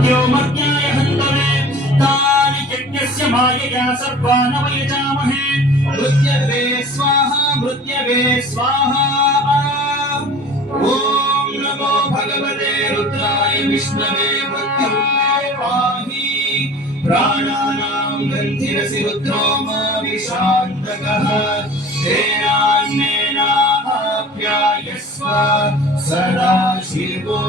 व्योमज्ञाय हन्तवे तानि यज्ञस्य मायया सर्वानवयजामहे मृत्यवे स्वाहा ॐ नमो भगवते रुद्राय विष्णवे मृत्युञ्जय पाहि प्राणानां गन्धिरसि रुद्रो मा विशान्तकः तेनान्नेनाप्यायस्व सदा शिवो